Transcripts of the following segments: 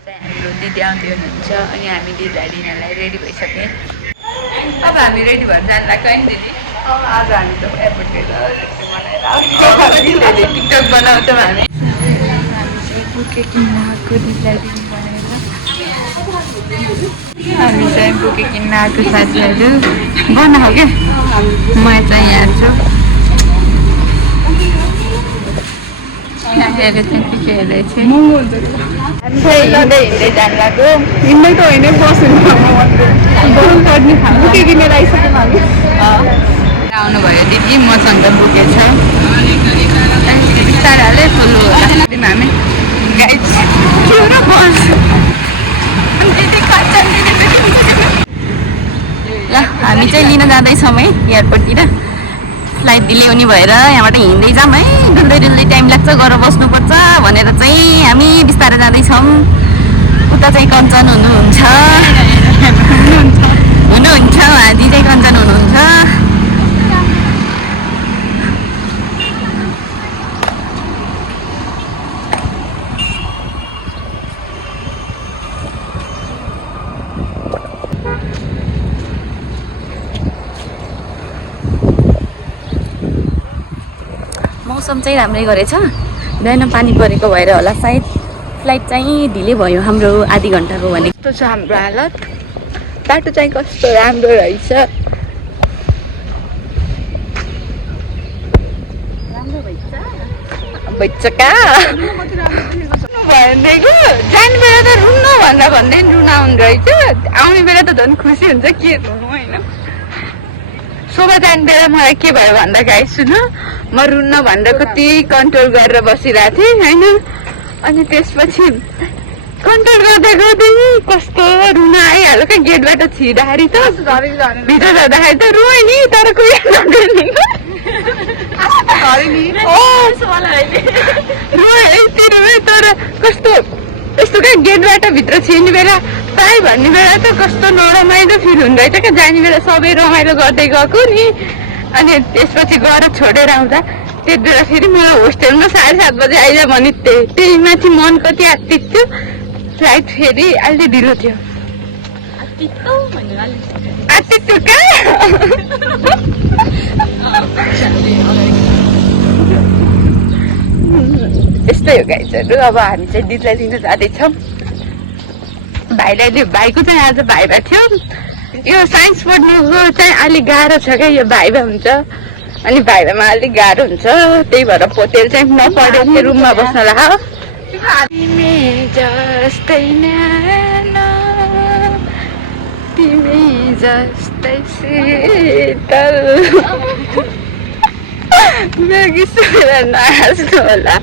चाहिँ हाम्रो दिदी आउँदै हुनुहुन्छ अनि हामी दिदीलाई लिनलाई रेडी भइसक्यौँ। अब हामी रेडी भएर जानु लाग्छ है दिदी? आज हामी त एयरपोर्ट बनाएर टिकटक बनाउँछौँ हामी। चाहिँ बुके किन्न आएको दिदीलाई दिदी बनाएर हामी चाहिँ बुके किन्न आएको साथीहरू बनाएको क्या। म चाहिँ यहाँ छु हेरेर चाहिँ के हेर्दैछु। हामी चाहिँ हिँड्दै हिँड्दै जानु लाग्यो। हिँड्दै त होइन बस्नु बुके किनेर आइसक्यौँ हामी। आउनुभयो दिदी मसँग बुके छ बिस्तारै फुल होला हामी गाइड र बस ल हामी चाहिँ लिन जाँदैछौँ है एयरपोर्टतिर। फ्लाइट डिले हुने भएर यहाँबाट हिँड्दै जाऊँ है। डुल्दै डुल्दै टाइम लाग्छ गएर बस्नुपर्छ भनेर चाहिँ हामी बिस्तारै जाँदैछौँ। उता चाहिँ कञ्चन हुनुहुन्छ दिदी चाहिँ कञ्चन हुनुहुन्छ। मौसम चाहिँ राम्रै गरेछ। बिहान पानी परेको भएर होला सायद फ्लाइट चाहिँ ढिले भयो हाम्रो आधी घन्टाको भने। कस्तो छ हाम्रो हालत। बाटो चाहिँ कस्तो राम्रो रहेछ। भनेको जाने बेला त रुन्न भन्दा भन्दै रुन आउनु रहेछ। आउने बेला त झन् खुसी हुन्छ के रुनु होइन। शोभा जाने बेला मलाई के भयो भन्दा गाई सुन म रुन्न भनेर कति कन्ट्रोल गरेर बसिरहेको थिएँ होइन। अनि त्यसपछि कन्ट्रोल गर्दा गर्दै कस्तो रुन आइहाल्यो क्या। गेटबाट छिर्दाखेरि त भित्र जाँदाखेरि त रोएँ नि तर कोही रोएँ तर कस्तो यस्तो क्या गेटबाट भित्र छिर्ने बेला पाएँ भन्ने बेला त कस्तो नरमाइलो फिल हुँदो रहेछ क्या। जाने बेला सबै रमाइलो गर्दै गएको नि। अनि त्यसपछि गएर छोडेर आउँदा त्यति बेला फेरि मलाई होस्टेलमा 7:30 बजे आइज भने त्यही माथि मन कति आत्तिक थियो। फ्लाइट फेरि अहिले ढिलो थियो। आत्तिक थियो कहाँ यस्तै हो गाइजहरू। अब हामी चाहिँ दिदीलाई लिन जाँदैछौँ। भाइको चाहिँ आज भाइभा थियो। यो साइन्स पढ्नुको चाहिँ अलिक गाह्रो छ क्या। यो भाइभा हुन्छ अनि भाइभामा अलिक गाह्रो हुन्छ। त्यही भएर पोतेर चाहिँ नपढेर चाहिँ रुममा बस्न लाग्यो। तिमी जस्तै न्यानो तिमी जस्तै शीतल नाच्नु होला।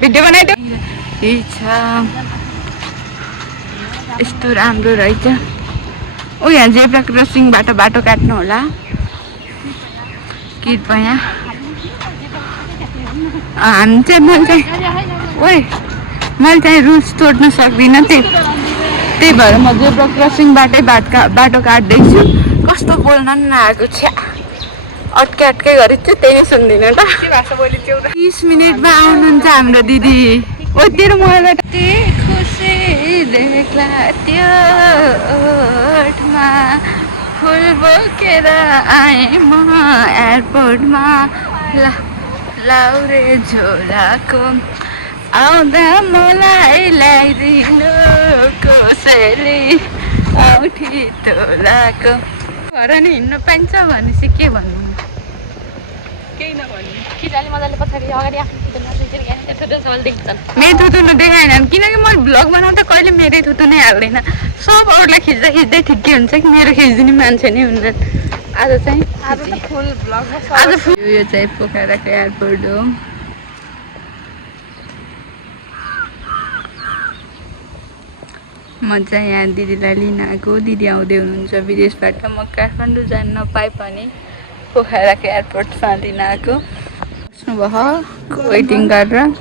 भिडियो बनाइदियो। यस्तो राम्रो रहेछ। ओ यहाँ जेब्रा क्रसिङबाट बाटो काट्नु होला कृपया। हामी चाहिँ मैले चाहिँ रुल्स तोड्न सक्दिनँ। त्यही भएर म जेब्रा क्रसिङबाटै बाटो काट्दैछु। कस्तो बोल्न नि नआएको छ। अट्कै गरेको छु त्यही नै सुन्दिनँ त। 30 मिनटमा आउनुहुन्छ हाम्रो दिदी। ओ तेरो मलाई खुसी देख्ला त्यो ओठमा फुल बोकेर आएँ म एयरपोर्टमा। लाउरे झोलाको आउँदा मलाई ल्याइदिनु कसैले औठी तोलाको। घर नि हिँड्नु पाइन्छ भनेपछि के भन्नु केही नभन्नु। खिचाले मजाले पछाडि अगाडि मेरो थुतु देखाएन किनकि म भ्लग बनाउँदा कहिले मेरै थुतु नै हाल्दैन। सब अरूलाई खिच्दै ठिकै हुन्छ कि मेरो खिचिदिने मान्छे नै हुन्न। आज चाहिँ यो चाहिँ पोखराको एयरपोर्ट हो। म चाहिँ यहाँ दिदीलाई लिन आएको। दिदी आउँदै हुनुहुन्छ विदेशबाट। म काठमाडौँ जान नपाए पनि पोखराको एयरपोर्टमा लिन आएको। बस्नुभयो वेटिङ गरेर।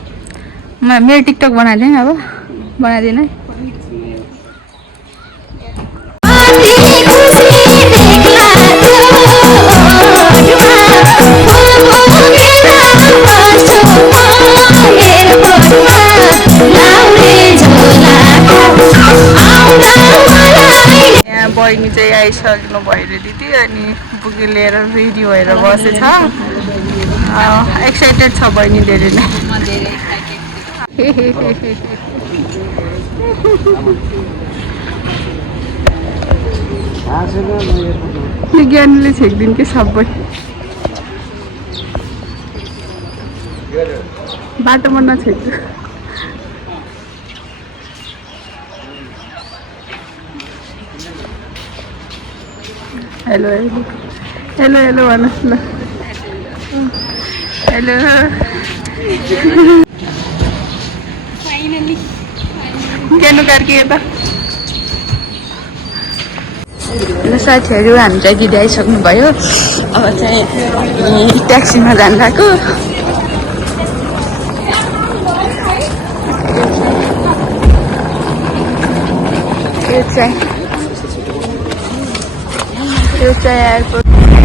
मेरो टिकटक बनाइदिएँ अब बनाइदिनु है। आइसक्नु भयो रे दिदी अनि बुकी लिएर रेडी भएर बसेछ एक्साइटेड छ बहिनी धेरै नै ज्ञानीले छेकिदिनु कि सबै बाटोमा नछेक्छु हेलो हेलो हेलो हेलो भन्नुहोस् न हेलो ज्ञानु कार्की यता साथीहरू हामी चाहिँ दिदी आइसक्नुभयो अब चाहिँ ट्याक्सीमा जानु भएको यो चाहिँ एयरपोर्ट